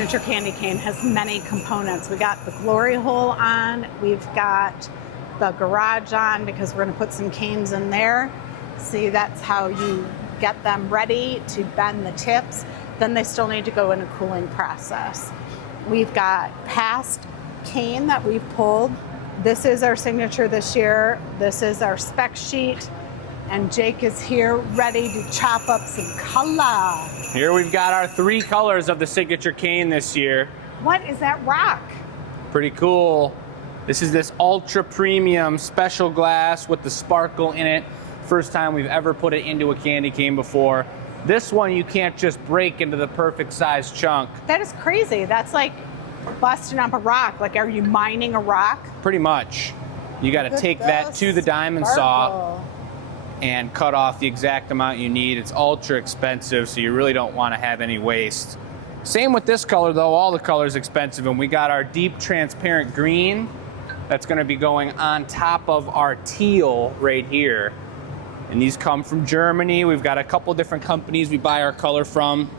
signature candy cane has many components. We got the glory hole on, we've got the garage on because we're going to put some canes in there. See, that's how you get them ready to bend the tips. Then they still need to go in a cooling process. We've got past cane that we've pulled. This is our signature this year. This is our spec sheet. And Jake is here ready to chop up some color. Here we've got our 3 colors of the signature cane this year. What is that rock? Pretty cool. This is this ultra premium special glass with the sparkle in it. First time we've ever put it into a candy cane before. This one you can't just break into the perfect size chunk. That is crazy. That's like busting up a rock. Like, are you mining a rock? Pretty much. You got to take that to the diamond saw and cut off the exact amount you need. It's ultra expensive, so you really don't want to have any waste. Same with this color though, all the colors expensive, and we got our deep transparent green that's going to be going on top of our teal right here. And these come from Germany. We've got a couple different companies we buy our color from,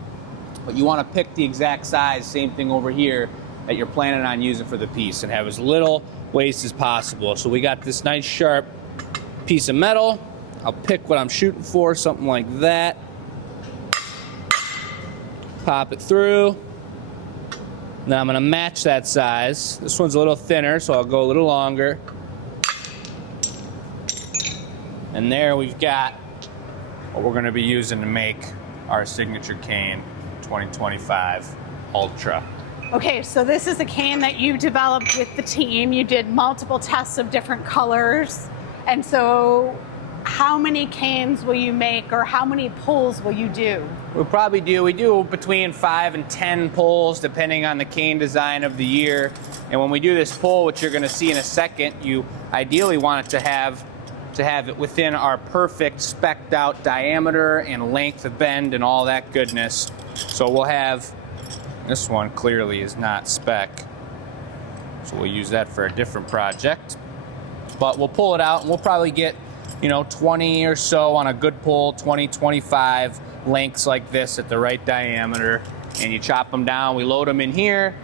but you want to pick the exact size, same thing over here, that you're planning on using for the piece and have as little waste as possible. So we got this nice sharp piece of metal. I'll pick what I'm shooting for, something like that. Pop it through. Now I'm gonna match that size. This one's a little thinner, so I'll go a little longer. And there we've got what we're gonna be using to make our signature cane 2025 Ultra. Okay, so this is a cane that you developed with the team. You did multiple tests of different colors. And so how many canes will you make, or how many pulls will you do? We do between 5 and 10 pulls depending on the cane design of the year. And when we do this pull, which you're gonna see in a second, you ideally want it to have it within our perfect spec'd out diameter and length of bend and all that goodness. So we'll have, this one clearly is not spec, so we'll use that for a different project. But we'll pull it out and we'll probably get, 20 or so on a good pull, 20, 25 lengths like this at the right diameter. And you chop them down, we load them in here.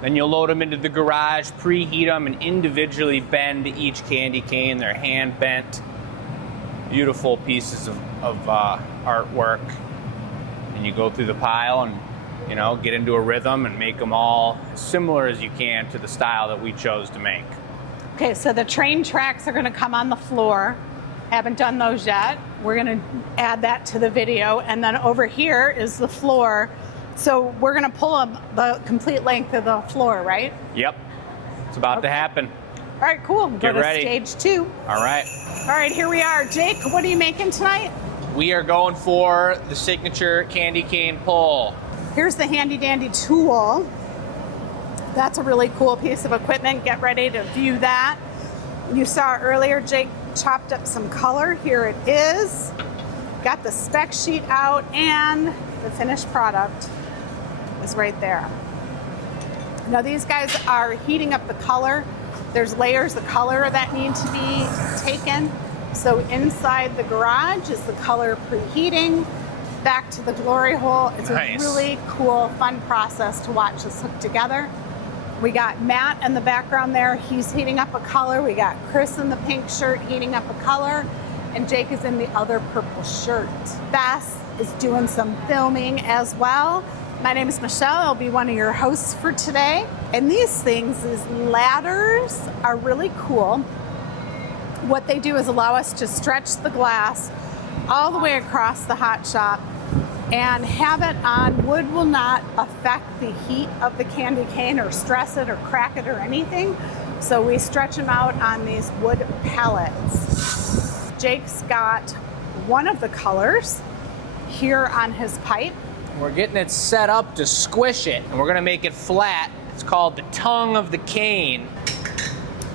Then you'll load them into the garage, preheat them, and individually bend each candy cane. They're hand bent, beautiful pieces of artwork. And you go through the pile and, get into a rhythm and make them all as similar as you can to the style that we chose to make. Okay, so the train tracks are gonna come on the floor. Haven't done those yet. We're gonna add that to the video. And then over here is the floor. So we're gonna pull up the complete length of the floor, right? Yep, it's about to happen. All right, cool. Go Get ready. Stage 2. All right. All right, here we are. Jake, what are you making tonight? We are going for the signature candy cane pull. Here's the handy dandy tool. That's a really cool piece of equipment. Get ready to view that. You saw earlier Jake chopped up some color. Here it is. Got the spec sheet out, and the finished product is right there. Now these guys are heating up the color. There's layers of color that need to be taken. So inside the garage is the color preheating. Back to the glory hole. It's nice. A really cool, fun process to watch this hook together. We got Matt in the background there. He's heating up a color. We got Chris in the pink shirt heating up a color. And Jake is in the other purple shirt. Beth is doing some filming as well. My name is Michelle. I'll be one of your hosts for today. And these things, these ladders, are really cool. What they do is allow us to stretch the glass all the way across the hot shop and have it on. Wood will not affect the heat of the candy cane or stress it or crack it or anything. So we stretch them out on these wood pallets. Jake's got one of the colors here on his pipe. We're getting it set up to squish it, and we're gonna make it flat. It's called the tongue of the cane.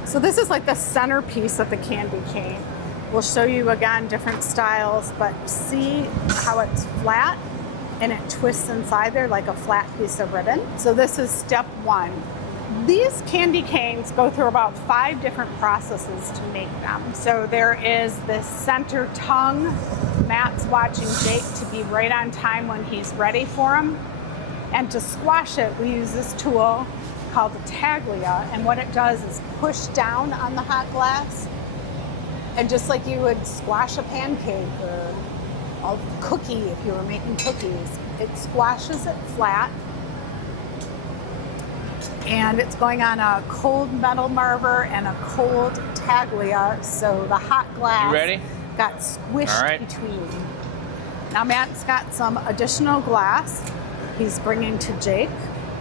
So this is like the centerpiece of the candy cane. We'll show you again different styles, but see how it's flat and it twists inside there like a flat piece of ribbon. So this is step 1. These candy canes go through about 5 different processes to make them. So there is this center tongue. Matt's watching Jake to be right on time when he's ready for them. And to squash it, we use this tool called a taglia, and what it does is push down on the hot glass, and just like you would squash a pancake or a cookie if you were making cookies, it squashes it flat, and it's going on a cold metal marver and a cold taglia, so the hot glass got squished between. Now Matt's got some additional glass he's bringing to Jake.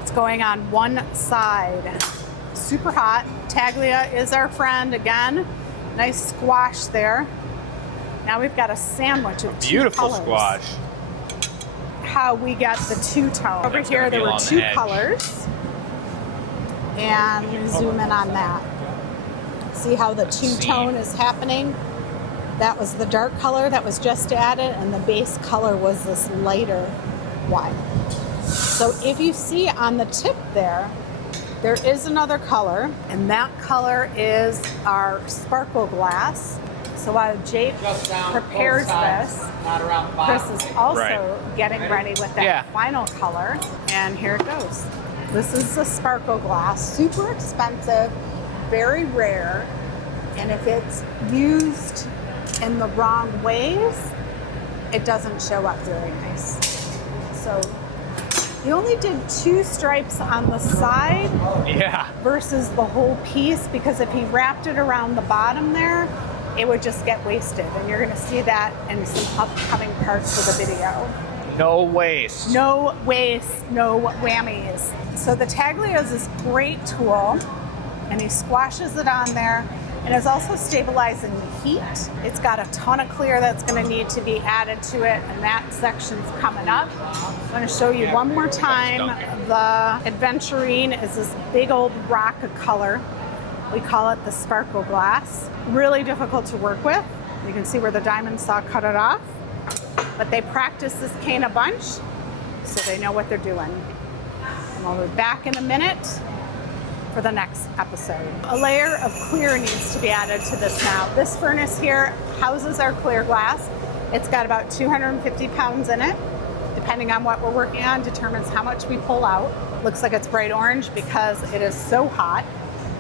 It's going on one side. Super hot. Taglia is our friend again. Nice squash there. Now we've got a sandwich of two colors. Beautiful squash. How we get the two-tone. Over here there were two colors. And zoom in on that. See how the two-tone is happening? That was the dark color that was just added, and the base color was this lighter one. So if you see on the tip there is another color, and that color is our sparkle glass. So while Jake prepares this, Chris is also getting ready with that final color. And here it goes. This is the sparkle glass, super expensive, very rare, and if it's used in the wrong ways, it doesn't show up very nice. So you only did 2 stripes on the side versus the whole piece, because if he wrapped it around the bottom there, it would just get wasted, and you're going to see that in some upcoming parts of the video. No waste. No waste, no whammies. So the taglia is this great tool, and he squashes it on there, and it's also stabilizing the heat. It's got a ton of clear that's going to need to be added to it, and that section's coming up. I'm going to show you one more time. The Adventurine is this big old rock of color. We call it the sparkle glass. Really difficult to work with. You can see where the diamond saw cut it off. But they practice this cane a bunch, so they know what they're doing. And we'll be back in a minute for the next episode. A layer of clear needs to be added to this now. This furnace here houses our clear glass. It's got about 250 pounds in it. Depending on what we're working on, determines how much we pull out. Looks like it's bright orange because it is so hot.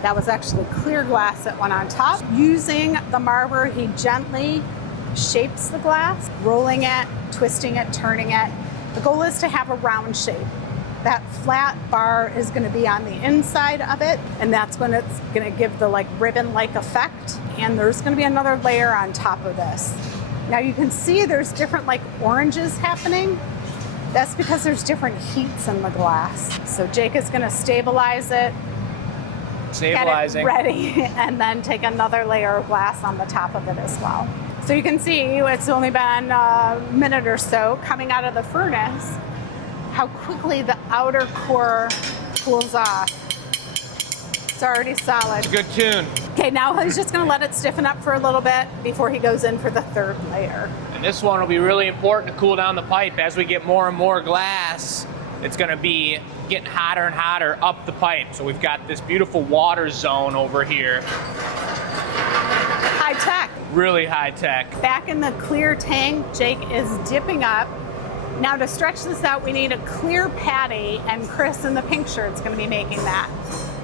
That was actually clear glass that went on top. Using the marver, he gently shapes the glass, rolling it, twisting it, turning it. The goal is to have a round shape. That flat bar is going to be on the inside of it, and that's when it's going to give the like ribbon-like effect. And there's going to be another layer on top of this. Now you can see there's different like oranges happening. That's because there's different heats in the glass. So Jake is going to stabilize it, stabilizing, get it ready, and then take another layer of glass on the top of it as well. So you can see it's only been a minute or so coming out of the furnace, how quickly the outer core cools off. It's already solid. It's a good tune. Okay, now he's just gonna let it stiffen up for a little bit before he goes in for the third layer. And this one will be really important to cool down the pipe. As we get more and more glass, it's gonna be getting hotter and hotter up the pipe. So we've got this beautiful water zone over here. High tech. Really high tech. Back in the clear tank, Jake is dipping up. Now to stretch this out, we need a clear patty, and Chris in the pink shirt is going to be making that.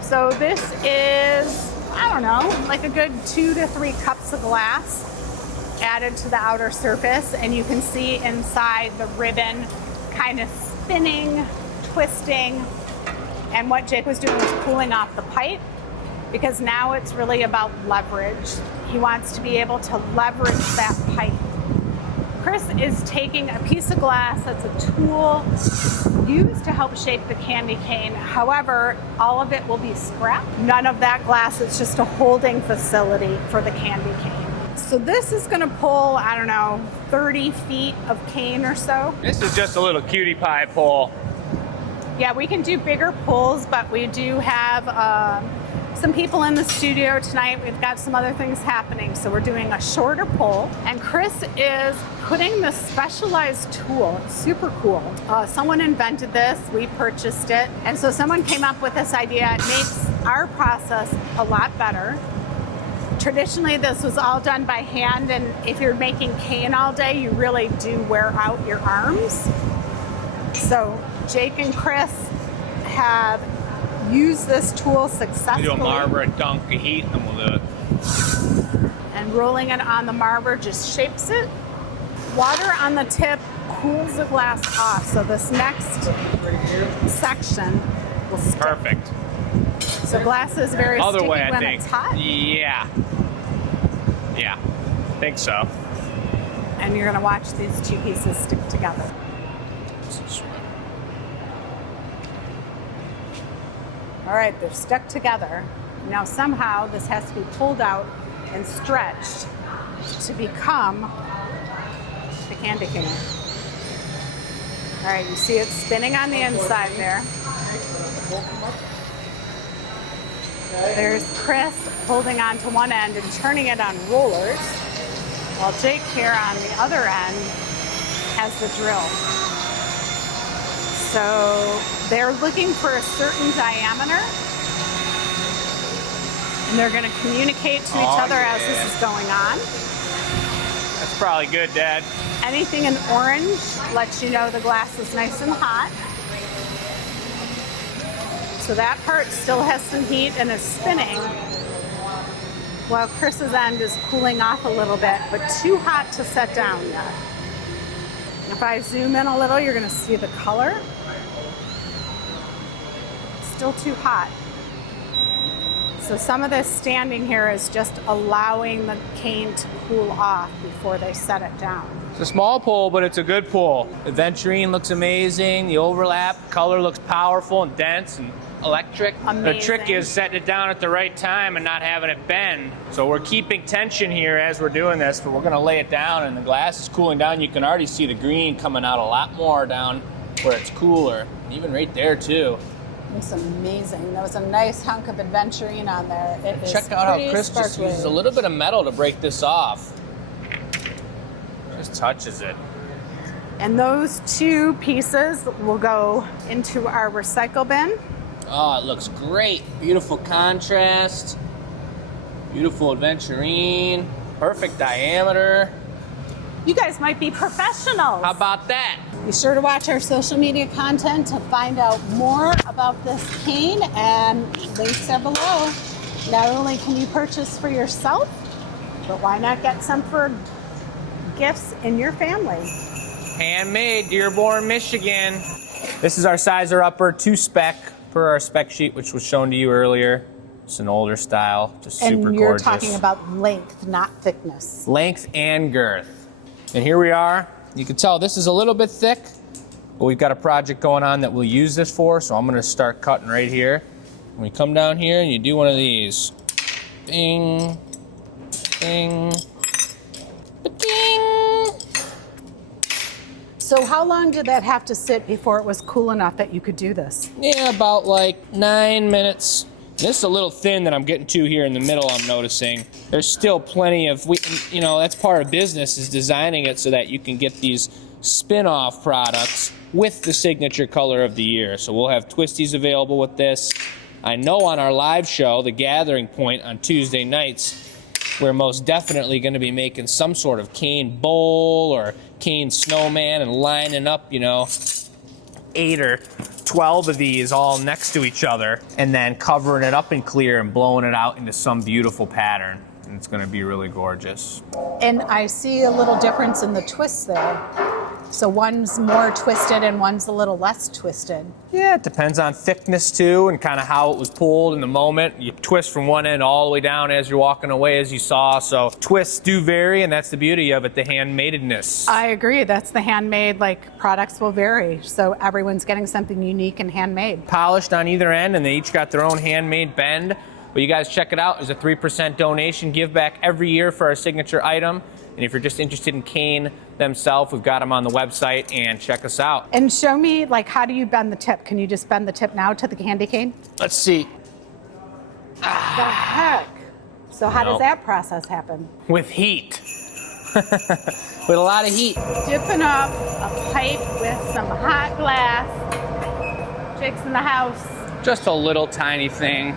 So this is, I don't know, like a good 2 to 3 cups of glass added to the outer surface, and you can see inside the ribbon kind of spinning, twisting, and what Jake was doing was cooling off the pipe, because now it's really about leverage. He wants to be able to leverage that pipe. Chris is taking a piece of glass that's a tool used to help shape the candy cane. However, all of it will be scrap. None of that glass, it's just a holding facility for the candy cane. So this is gonna pull, I don't know, 30 feet of cane or so. This is just a little cutie pie pull. Yeah, we can do bigger pulls, but we do have some people in the studio tonight. We've got some other things happening, so we're doing a shorter pull. And Chris is putting this specialized tool. It's super cool. Someone invented this, we purchased it. And so someone came up with this idea. It makes our process a lot better. Traditionally, this was all done by hand, and if you're making cane all day, you really do wear out your arms. So Jake and Chris have used this tool We successfully. do a marber, a dunk, a heat, and we'll do it. And rolling it on the marber just shapes it. Water on the tip cools the glass off, so this next section will stick. Perfect. So glass is very Other sticky way, I when think. it's hot. Yeah. Yeah. Think so. And you're gonna watch these two pieces stick together. All right, they're stuck together. Now somehow this has to be pulled out and stretched to become the candy cane. All right, you see it spinning on the inside there. There's Chris holding on to one end and turning it on rollers, while Jake here on the other end has the drill. So they're looking for a certain diameter, and they're going to communicate to each other as this is going on. That's probably good, Dad. Anything in orange lets you know the glass is nice and hot. So that part still has some heat and is spinning, while Chris's end is cooling off a little bit, but too hot to set down yet. If I zoom in a little, you're going to see the color. Still too hot. So some of this standing here is just allowing the cane to cool off before they set it down. It's a small pull, but it's a good pull. The venturine looks amazing. The overlap color looks powerful and dense and electric. Amazing. The trick is setting it down at the right time and not having it bend. So we're keeping tension here as we're doing this, but we're gonna lay it down and the glass is cooling down. You can already see the green coming out a lot more down where it's cooler. Even right there too. Looks amazing. That was a nice hunk of adventurine on there. It is Check out how pretty Chris just sparkly. uses a little bit of metal to break this off. Just touches it. And those two pieces will go into our recycle bin. Oh, it looks great. Beautiful contrast. Beautiful adventurine. Perfect diameter. You guys might be professionals. How about that? Be sure to watch our social media content to find out more about this cane, and links are below. Not only can you purchase for yourself, but why not get some for gifts in your family? Handmade, Dearborn, Michigan. This is our sizer upper, 2 spec per our spec sheet, which was shown to you earlier. It's an older style, just super gorgeous. And you're talking about length, not thickness. Length and girth. And here we are. You can tell this is a little bit thick, but we've got a project going on that we'll use this for, so I'm gonna start cutting right here. When you come down here and you do one of these. Bing, bing, ba-ding. So how long did that have to sit before it was cool enough that you could do this? Yeah, about like 9 minutes. This is a little thin that I'm getting to here in the middle, I'm noticing. There's still plenty of, you know, that's part of business, is designing it so that you can get these spin-off products with the signature color of the year. So we'll have twisties available with this. I know on our live show, The Gathering Point on Tuesday nights, we're most definitely going to be making some sort of cane bowl or cane snowman and lining up, you know, 8 or 12 of these all next to each other and then covering it up in clear and blowing it out into some beautiful pattern. And it's going to be really gorgeous. And I see a little difference in the twists there. So one's more twisted and one's a little less twisted. Yeah, it depends on thickness too and kind of how it was pulled in the moment. You twist from one end all the way down as you're walking away, as you saw. So twists do vary, and that's the beauty of it, the handmadeness. I agree. That's the handmade, like, products will vary. So everyone's getting something unique and handmade. Polished on either end, and they each got their own handmade bend. But you guys check it out. There's a 3% donation give back every year for our signature item. And if you're just interested in cane themselves, we've got them on the website, and check us out. And show me, like, how do you bend the tip? Can you just bend the tip now to the candy cane? Let's see. The heck? So how does that process happen? With heat. With a lot of heat. Dipping up a pipe with some hot glass. Jake's in the house. Just a little tiny thing.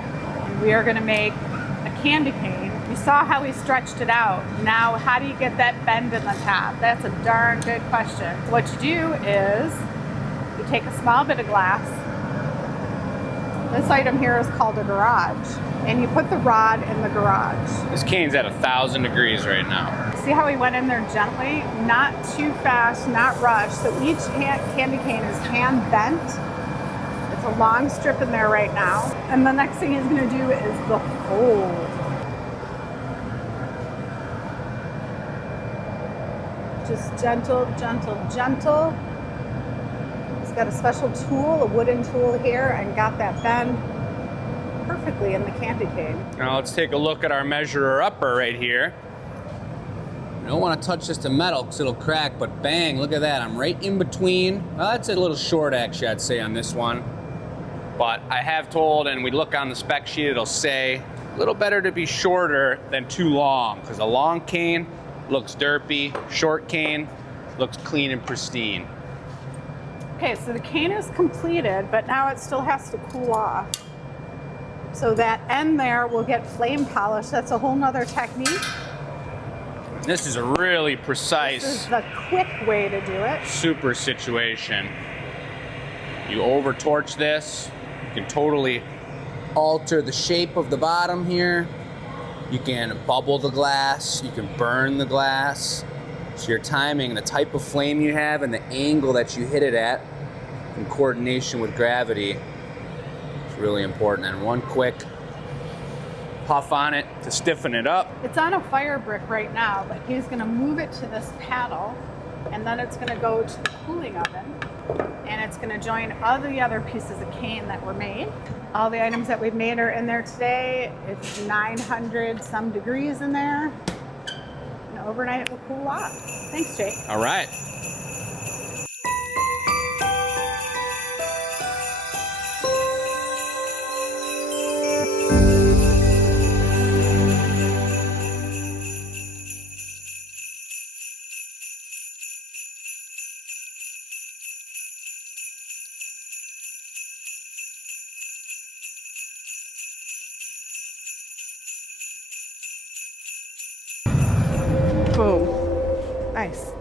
We are gonna make a candy cane. You saw how we stretched it out. Now, how do you get that bend in the top? That's a darn good question. What you do is you take a small bit of glass. This item here is called a garage, and you put the rod in the garage. This cane's at 1,000 degrees right now. See how he went in there gently? Not too fast, not rushed. So each candy cane is hand bent. It's a long strip in there right now. And the next thing he's gonna do is the fold. Just gentle, gentle, gentle. He's got a special tool, a wooden tool here, and got that bend perfectly in the candy cane. Now let's take a look at our measurer upper right here. You don't want to touch this to metal because it'll crack, but bang, look at that. I'm right in between. Well, that's a little short actually, I'd say, on this one. But I have told, and we look on the spec sheet, it'll say a little better to be shorter than too long, because a long cane looks derpy, short cane looks clean and pristine. Okay, so the cane is completed, but now it still has to cool off. So that end there will get flame polished. That's a whole nother technique. This is a really precise, This is the quick way to do it. super situation. You over torch this, you can totally alter the shape of the bottom here. You can bubble the glass, you can burn the glass. So your timing, the type of flame you have, and the angle that you hit it at in coordination with gravity is really important. And one quick puff on it to stiffen it up. It's on a fire brick right now, but he's gonna move it to this paddle, and then it's gonna go to the cooling oven, and it's gonna join all the other pieces of cane that were made. All the items that we've made are in there today. It's 900 some degrees in there. And overnight it will cool off. Thanks, Jake. All right. Boom. Nice.